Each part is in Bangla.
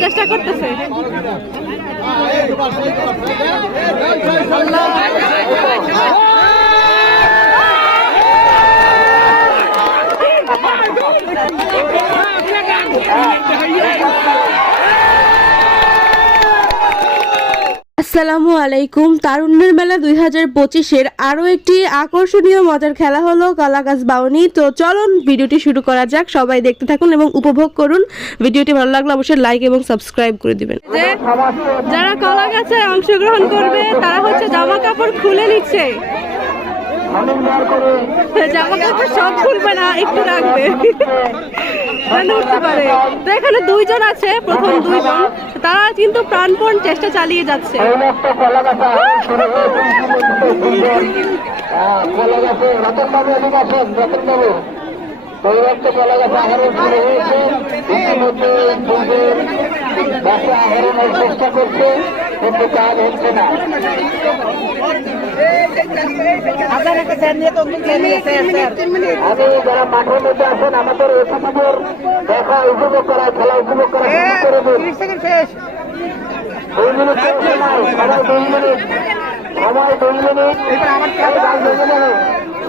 চেষ্টা করতেছে। আসসালামু আলাইকুম। তারুণ্যের মেলা দুই হাজার পঁচিশের আরও একটি আকর্ষণীয় মজার খেলা হলো কলাগাছ বাউনি। তো চলুন ভিডিওটি শুরু করা যাক। সবাই দেখতে থাকুন এবং উপভোগ করুন। ভিডিওটি ভালো লাগলে অবশ্যই লাইক এবং সাবস্ক্রাইব করে দিবেন। যারা কলা গাছে অংশগ্রহণ করবে তারা হচ্ছে জামা কাপড় খুলে নিচ্ছে। জামা কাপড় সব খুলবে না একটু রাখবে। এখানে দুইজন আছে, প্রথম দুইজন। তারা কিন্তু প্রাণপণ চেষ্টা চালিয়ে যাচ্ছে। কলা গাছে গাছে আহরণ হয়েছে। ইতিমধ্যে গাছে আহরণের চেষ্টা করছে কিন্তু কাজ হচ্ছে না। আমি যারা মাঠের মধ্যে আছেন আমাদের অতিথিদের দেখা উপভোগ করা খেলা উপভোগ করা করে দিন দুই মিনিট সবাই দুই মিনিট। সময় দুই মিনিট।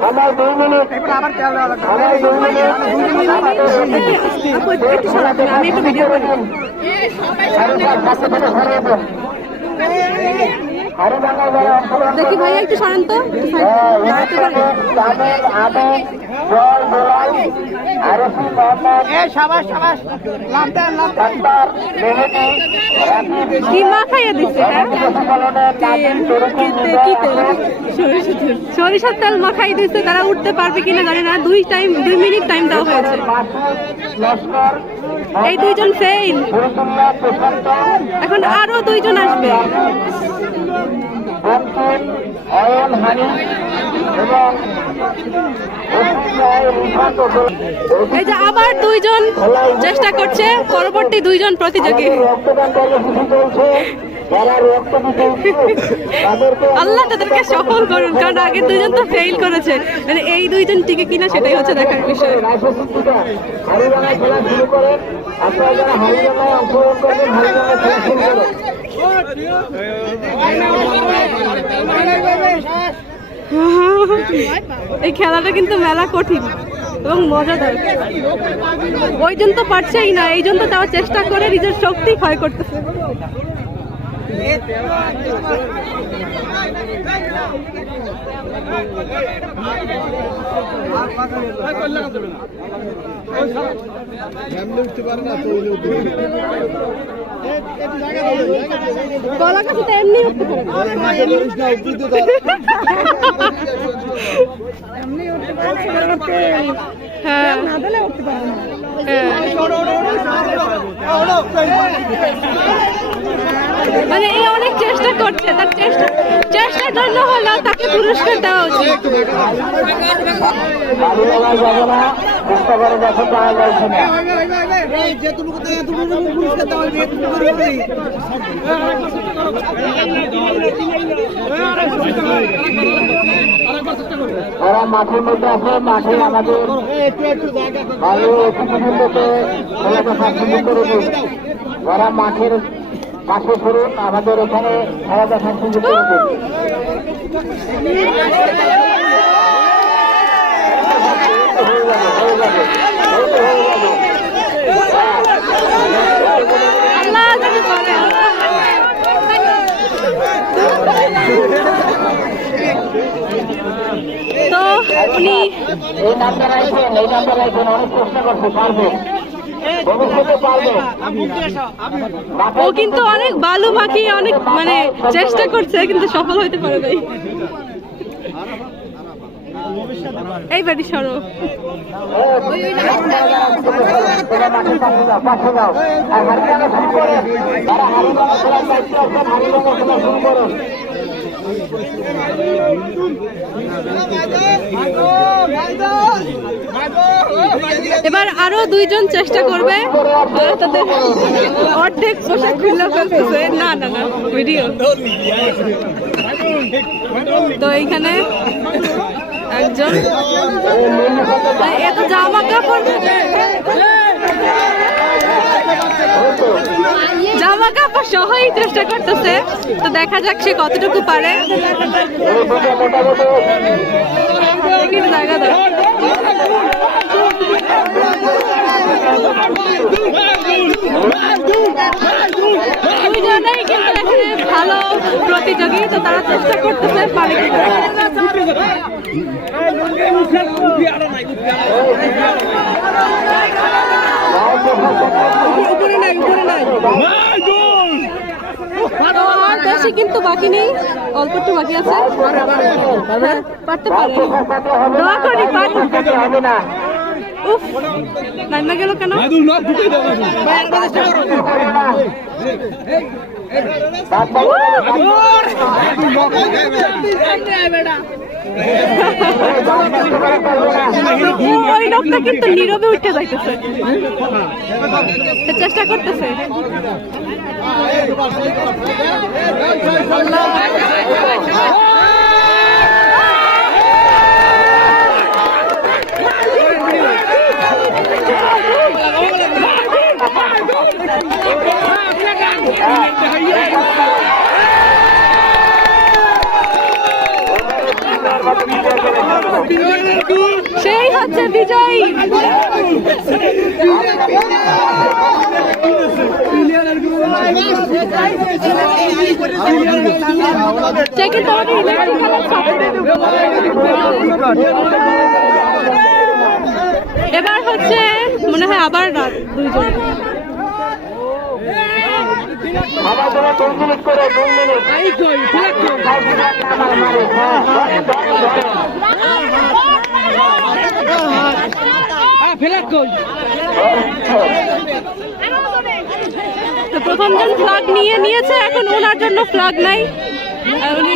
সবাই দুই মিনিট সময় দুই মিনিট আমি একটু ভিডিও করি। দেখি ভাইয়া একটু সরান তো একটু side- দাঁড়াতে পারি? কি মা খাইয়ে দিচ্ছে হ্যাঁ? সরিষার তেল। তেল মাখাই দিচ্ছে তারা উঠতে পারবে কিনা জানি না। দুই টাইম দুই মিনিট টাইম দেওয়া হয়েছে। এই দুইজন ফেইল এখন আরও দুইজন আসবে। এই যে আবার দুইজন চেষ্টা করছে, পরবর্তী দুইজন প্রতিযোগী। আল্লাহ তাদেরকে সফল করুন কারণ আগে দুইজন তো ফেইল করেছে। মানে এই দুইজন টিকে কিনা সেটাই হচ্ছে দেখার বিষয়। এই খেলাটা কিন্তু মেলা কঠিন এবং মজাদার। ওইজন তো পারছেই না এইজন তো যাওয়ার চেষ্টা করে নিজের শক্তি ক্ষয় করতেছে গলা কাছে তো এমনি উঠতে পারে না। হ্যাঁ হ্যাঁ। মানে এই অনেক চেষ্টা করছে, তার চেষ্টা চেষ্টার জন্য হলো, তাকে পুরস্কার দেওয়া উচিত। চেষ্টা যারা মাঠের মধ্যে আছে, মাঠে আমাদের ভালো দিন মাঠের পাশে সরুন আমাদের এখানে খেলা দেখার সুযোগ তো উনি এই নামটা রাখবেন এই নামটা রাখবেন অনেক চেষ্টা করছে পারবে। ও কিন্তু অনেক বালু মাখিয়ে অনেক মানে চেষ্টা করছে, কিন্তু সফল হইতে পারে নাই। এই বাড়ি সরো। এবার আরও দুইজন চেষ্টা করবে ওরা তাদের অর্ধেক পোশাক খুলে ফেলতেছে। না না না ভিডিও তো এইখানে একজন। এত জামা কাপড় আমাকে আপা সহায় চেষ্টা করতেছে। তো দেখা যাক সে কতটুকু পারে। ভালো প্রতিযোগী, তো তারা চেষ্টা করতেছে পারে আর বেশি কিন্তু বাকি নেই অল্প একটু বাকি আছে। পারতে পারে। দোয়া করি পারি। না উফ নাইমা গেল কেন? ও- কিন্তু নীরবে উঠে যাইতেছে। চেষ্টা করতেছে। বিজয়ী। এবার হচ্ছে মনে হয় আবার রাত দুইজন। করে দুই মিনিট আমার মারে হ্যাঁ ধরেন, ধরেন। তো প্রথমজন ফ্লাগ নিয়ে নিয়েছে এখন ওনার জন্য ফ্ল্যাগ নাই উনি।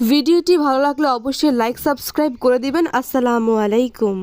ভিডিওটি ভালো লাগলে অবশ্যই লাইক সাবস্ক্রাইব করে দিবেন। আসসালামু আলাইকুম।